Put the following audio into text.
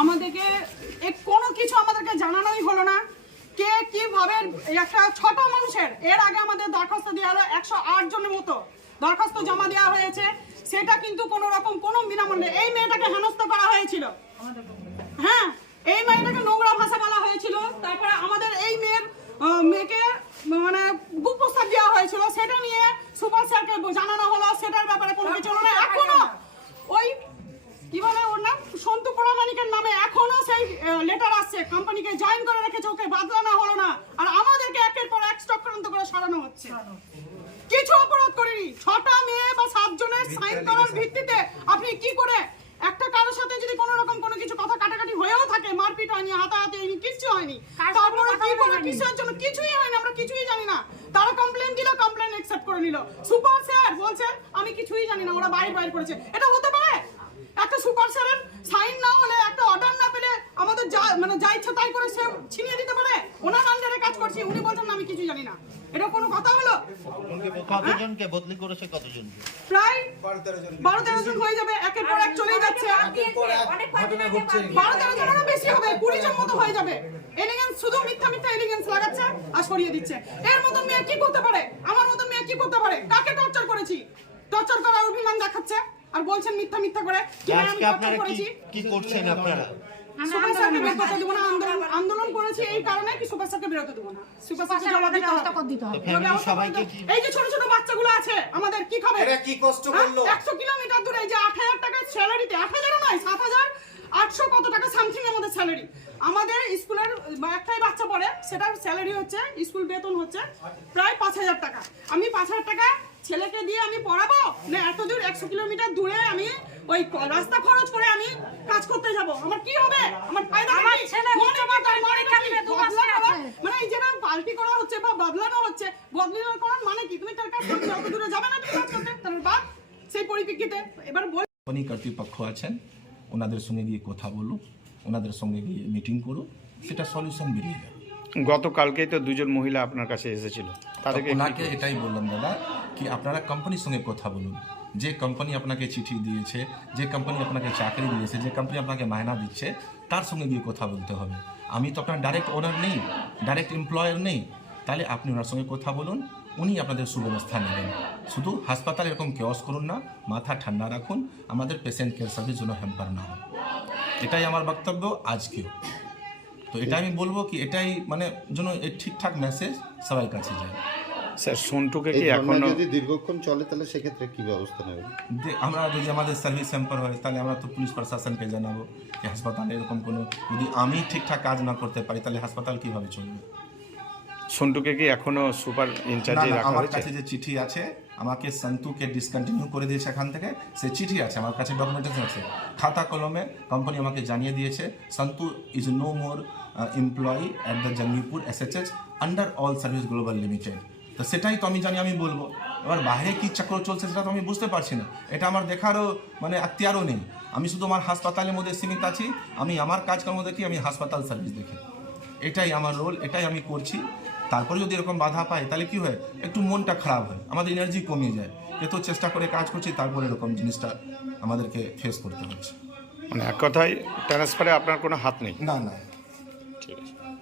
আমাদেরকে কোনো কিছু আমাদেরকে জানানোই হলো না। কে কীভাবে একটা ছোট মানুষের, এর আগে আমাদের দরখাস্ত দেওয়া হলো একশো আট জনের মতো দরখাস্ত জমা দেওয়া হয়েছে। সেটা কিন্তু কোনো রকম কোনো বিনামূল্যে এই মেয়েটাকে হেনস্থা করা হয়েছিল। হ্যাঁ এই মেয়েটাকে নোংরা ভাষা বলা হয়েছিল। তারপরে আমাদের এই মেয়ের মেয়েকে মানে কুপ্রস্তাব দেওয়া হয়েছিল। সেটা নিয়ে সুপার স্যারকে জানানো হলো। সেটার ব্যাপারে কোনো কিছু না। এখনও ওই, কি বলে? ওর নাম এখনও সেই লেটার আসছে। কোম্পানিকে জয়েন করে রেখেছে ওকে বাদলানো হলো না। আর আমাদেরকে একের পর এক চক্রান্ত করে সরানো হচ্ছে। কিছু অপরাধ করিনি। ছটা মেয়ে বা সাতজনের সাইন করার ভিত্তিতে আপনি কি করে একটা কারোর সাথে যদি কোনো রকম কোনো কিছু কথা কাটাকাটি হয়েও থাকে মারপিট হয়নি হাতাহাতি হয়নি কিচ্ছু হয়নি তারপরে কি করে কিসের জন্য? কিছুই হয়নি আমরা কিছুই জানি না। তারা কমপ্লেন দিল কমপ্লেন অ্যাকসেপ্ট করে নিল। সুপার স্যার বলছেন আমি কিছুই জানি না ওরা বাইরে বাইরে করেছে। এটা হতে পারে? একটা সুপার স্যারের সাইন না হলে একটা অর্ডার না পেলে আমাদের যা মানে যা ইচ্ছা তাই করে সে ছিনিয়ে দিতে পারে। ওনার আন্ডারে কাজ করছি উনি বলছেন আমি কিছু জানি না। এটা কোনো কথা হলো? কতজনকে বদলি করেছে কতজনকে? প্রায় বারো তেরো জন। হয়ে যাবে একের পর এক চলেই যাচ্ছে। বারো তেরো জনেরও বেশি হবে কুড়ি জন মতো হয়ে যাবে। এলিগেন্স শুধু মিথ্যা মিথ্যা এলিগেন্স লাগাচ্ছে আর সরিয়ে দিচ্ছে। এর মতো মেয়ে কি করতে পারে? আমার মতো মেয়ে কি করতে পারে? কাকে টর্চার করেছি? টর্চার করার অভিমান দেখাচ্ছে আর বলছেন মিথ্যা মিথ্যা করে। কি আমি টর্চার করেছি? কি করছেন আপনারা? সুপার স্যারকে বের করতে দেবো না আন্দোলন আন্দোলন করেছি। এই কারণে কি সুপার স্যারকে বেরোতে দেবো না। সুপার স্যারকে জবাব দিতে হবে। তো ফ্যামিলি সবাইকে এই যে ছোট ছোট বাচ্চাগুলো আছে আমাদের কি খাবে? এরা কি কষ্ট করল? একশো কিলোমিটার দূরে এই যে আট হাজার টাকা স্যালারিতে আট হাজারও নয় সাত হাজার আটশো কত টাকা সামথিং আমাদের স্যালারি। আমাদের স্কুলের একটাই বাচ্চা পড়ে সেটার স্যালারি হচ্ছে স্কুল বেতন হচ্ছে প্রায় পাঁচ হাজার টাকা। আমি পাঁচ হাজার টাকা ছেলেকে দিয়ে আমি পড়াবো? না এত দূর একশো কিলোমিটার দূরে আমি ওই রাস্তা খরচ করে আমি কাজ করতে যাব। আমার কি হবে? আমার ফায়দা আমার ছেলে মনে মাধ্যমিক মনে পরীক্ষা কি? দিবে, দু মাস মানে এই যেটা পাল্টি করা হচ্ছে বা বদলানো হচ্ছে বদলানো করার মানে কি? তুমি তার কাজ করতে অত দূরে যাবে না তুমি কাজ করতে তার বাদ সেই পরিপ্রেক্ষিতে এবার বল কোম্পানি কর্তৃপক্ষ আছেন ওনাদের সঙ্গে গিয়ে কথা বলুক ওনাদের সঙ্গে গিয়ে মিটিং করুক সেটা সলিউশন বেরিয়ে যাবে। গতকালকেই তো দুজন মহিলা আপনার কাছে এসেছিল। তাদেরকে ওনাকে এটাই বললাম দাদা কি আপনারা কোম্পানির সঙ্গে কথা বলুন। যে কোম্পানি আপনাকে চিঠি দিয়েছে, যে কোম্পানি আপনাকে চাকরি দিয়েছে, যে কোম্পানি আপনাকে মায়না দিচ্ছে, তার সঙ্গে গিয়ে কথা বলতে হবে। আমি তো আপনার ডাইরেক্ট ওনার নেই ডাইরেক্ট এমপ্লয়ার নেই। তাহলে আপনি ওনার সঙ্গে কথা বলুন, উনি আপনাদের সুব্যবস্থা নেবেন। শুধু হাসপাতাল এরকম কেওয়াস করুন না, মাথা ঠান্ডা রাখুন, আমাদের পেশেন্ট কেয়ার সার্ভিস যেন হ্যাম্পার না হয়। এটাই আমার বক্তব্য আজকেও। তো এটা আমি বলব কি, এটাই মানে যেন ঠিকঠাক মেসেজ সবার কাছে যায়। স্যার সন্টুকে কি এখনও যদি দীর্ঘক্ষণ চলে তাহলে সেক্ষেত্রে কি ব্যবস্থা নেবেন? আমরা যদি আমাদের সার্ভিস স্যাম্পার হয় তাহলে আমরা তো পুলিশ প্রশাসনকে জানাব যে হাসপাতালে এরকম কোনো যদি আমি ঠিকঠাক কাজ না করতে পারি তাহলে হাসপাতাল কীভাবে চলবে? সন্টুকে কি এখনও সুপার ইনচার্জে রাখা আমার কাছে যে চিঠি আছে আমাকে সন্তুকে ডিসকন্টিনিউ করে দিয়েছে এখান থেকে সে চিঠি আছে আমার কাছে ডকুমেন্টেশন আছে। খাতা কলমে কোম্পানি আমাকে জানিয়ে দিয়েছে Santu is no more employee at the Jangipur S H S under all service global limited তো সেটাই তো আমি জানি আমি বলব। এবার বাইরে কী চক্র চলছে সেটা তো আমি বুঝতে পারছি না। এটা আমার দেখারও মানে আক্তিয়ারও নেই। আমি শুধু আমার হাসপাতালের মধ্যে সীমিত আছি। আমি আমার কাজকর্ম দেখি আমি হাসপাতাল সার্ভিস দেখি। এটাই আমার রোল এটাই আমি করছি। তারপরে যদি এরকম বাধা পাই তাহলে কি হয়? একটু মনটা খারাপ হয়। আমাদের এনার্জি কমে যায়। এত চেষ্টা করে কাজ করছি তারপরে এরকম জিনিসটা আমাদেরকে ফেস করতে হচ্ছে। মানে এক কথায় ট্রান্সফারে আপনার কোনো হাত নেই? না না।